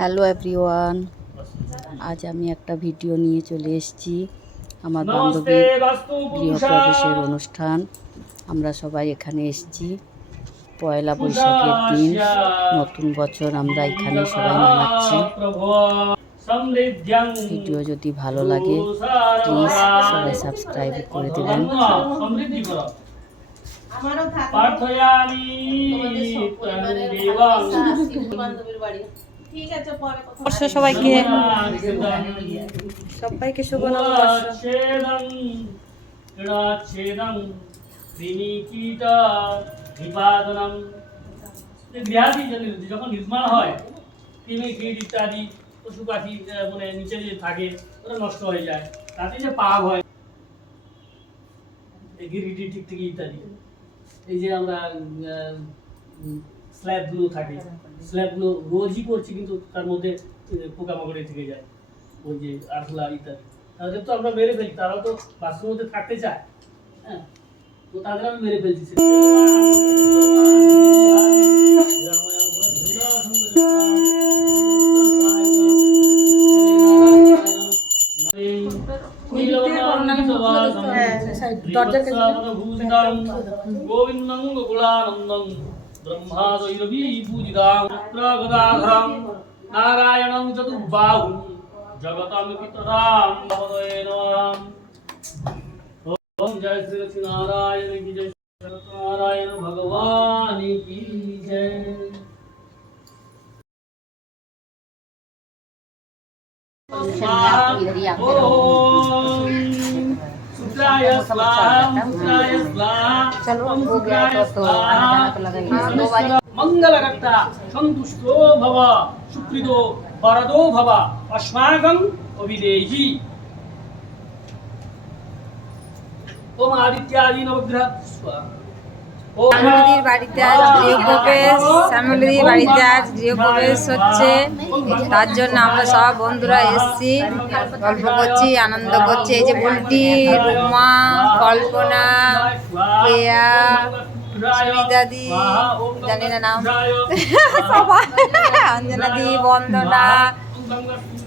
Hello everyone, আজ আমি একটা ভিডিও নিয়ে চলে এসেছি। আমার বান্ধবীর গৃহপ্রবেশের অনুষ্ঠান। আমরা সবাই এখানে এসেছি পয়লা বৈশাখের দিন, নতুন বছর আমরা এখানে সবাই মানাচ্ছি। ভিডিও যদি ভালো লাগে প্লিজ সবাই সাবস্ক্রাইব করে দেবেন। সবাইকে সবাইকে শুভ নববর্ষ। যখন নির্মাণ হয় কৃমি কীট ইত্যাদি পশু পাখি মানে নিচে যে থাকে ওরা নষ্ট হয়ে যায়, তাতে যে পাপ হয় গিরিটি ঠিক থেকে ইত্যাদি। এই যে আমরা স্ল্যাবগুলো থাকে, স্ল্যাবগুলো রোজই করছি কিন্তু তার মধ্যে পোকামাকড়ে থেকে যায়, ওই যে আরফলা ইত্যাদি। তাদের তো আমরা মেরে ফেলি, তারাও তো বাস্তুর মধ্যে থাকতে চায়। হ্যাঁ, তো তাদের আমি মেরে ফেলছি। গোবিন্দং গোকুলানন্দং ব্রহ্মাদৈরবী পূজিতাং প্রগদাধরং নারায়ণং চতুর্বাহুং জগতাং পিতরাং নমোদয়ে নমঃ। ओम जय श्री लक्ष्मी नारायण की जय, नारायण भगवान की जय। शुक्राय स्वाहा शुक्राय स्वाहा। चलो हो गया तो आना तो लगाइए। मंगलकर्ता संतुष्टो भव सुकृतो वरदो भव अस्माकं अभिदेहि। ओम आदित्यादि नवग्रह स्वाहा। শ্যামলীদির বাড়িতে আজ গৃহপ্রবেশ, শ্যামলীদির বাড়িতে আজ গৃহপ্রবেশ হচ্ছে, তার জন্য আমরা সব বন্ধুরা এসেছি, গল্প করছি, আনন্দ করছি। এই যে বুলটি, রুমা, কল্পনা, কেয়া, সুমিতাদি, জানি না নাম, সবাই, অঞ্জনাদি, বন্দনা,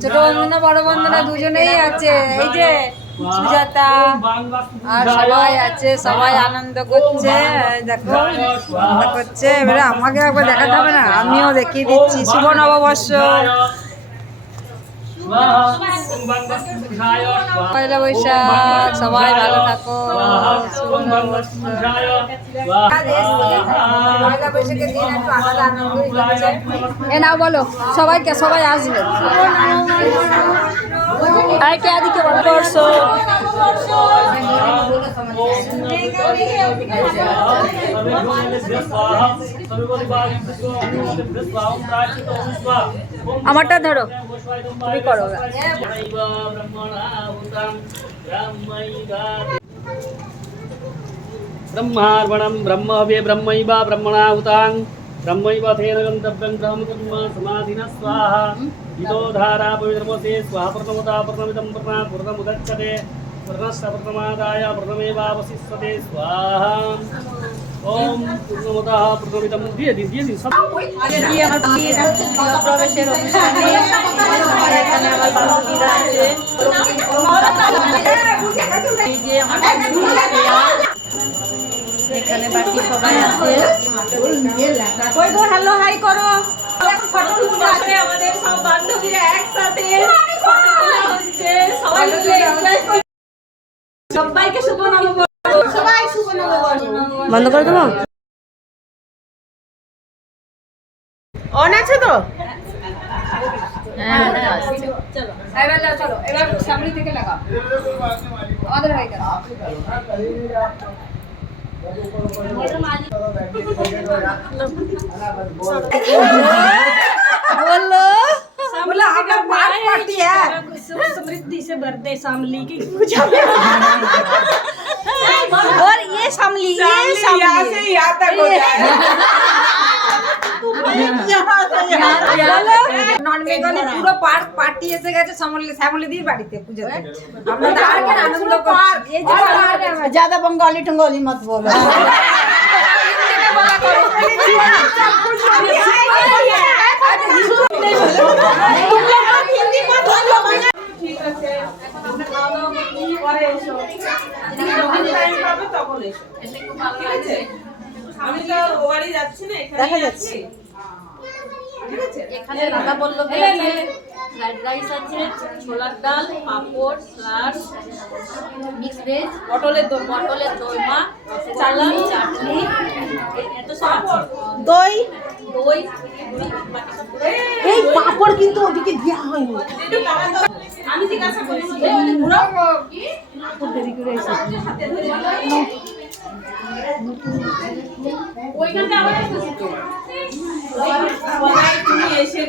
ছোট বন্দনা বড় বন্দনা দুজনেই আছে, এই যে সুজাতা আর সবাই আছে, সবাই আনন্দ করছে। দেখো আনন্দ করছে। এবারে আমাকে একবার দেখাতে হবে না, আমিও দেখিয়ে দিচ্ছি। শুভ নববর্ষ, পয়লা বৈশাখ, সবাই ভালো থাকো। শুভ নববর্ষ। পয়লা বৈশাখের দিন একটু আলাদা আনন্দ হচ্ছে। এ নাও বলো সবাইকে, সবাই আসবে। আর কে আদিকে বলবর্ষ আমারটা ধরো, তুমি করো। ब्रह्मार्पणं ब्रह्मवे ब्रह्मैवा ब्रह्मणाहुतां ब्रह्मैव तेन गन्तव्यं ब्रह्मकर्म समाधिना स्वाहा। हितो धारा पवित्रमते स्वाहा। प्रथमता प्रथमिदं प्रथमात् प्रथमुदच्छते प्रथमस्य प्रथमादाय प्रथमेवावशिष्यते स्वाहा। ओम पूर्णमतः प्रथमिदं দিয়ে দিন সব। আজকে আমার গৃহপ্রবেশের অনুষ্ঠানে সবাই এখানে আমার বন্ধুরা আছে। এই যে আমার এখানে বাকি সবাই আছে। হ্যালো হাই করো। আমাদের সব বান্ধবীরা একসাথে সবাইকে শুভ নববর্ষ। সবাই শুভ নববর্ষ। বন্ধ করে দেবো, অন আছে তো? হ্যাঁ চলো এবার চলো, এবার সামনে থেকে লাগাও। আমাদের হয়ে গেল। बोलो बोला आपका पार्टी है। समृद्धि से बर्थडे शामली की पूजा और ये शामली यहाँ से यहाँ तक हो जाए। নন বেঙ্গলি পুরো পার্টি এসে গেছে শ্যামলীদির বাড়িতে পুজোতে। আমরা আর কেন আনন্দ করছি। এই যে ज्यादा बंगाली टंगाली मत बोलो। বলা করো। আমি তো ও বাড়ি যাচ্ছি না, এখানে দেখা যাচ্ছে। এখানে রাধা বল্লভী আছে, ফ্রাইড রাইস আছে, ছোলার ডাল, পাঁপড়, স্যালাড, মিক্স ভেজ, পটলের দোরমা, চালান, চাটনি, এত সব আছে। দই দই এই পাঁপড় কিন্তু ওদিকে দেওয়া হয়নি। আমি জিজ্ঞাসা করেছি দেরি করে এসে ওইখানটা আবার তুমি এসে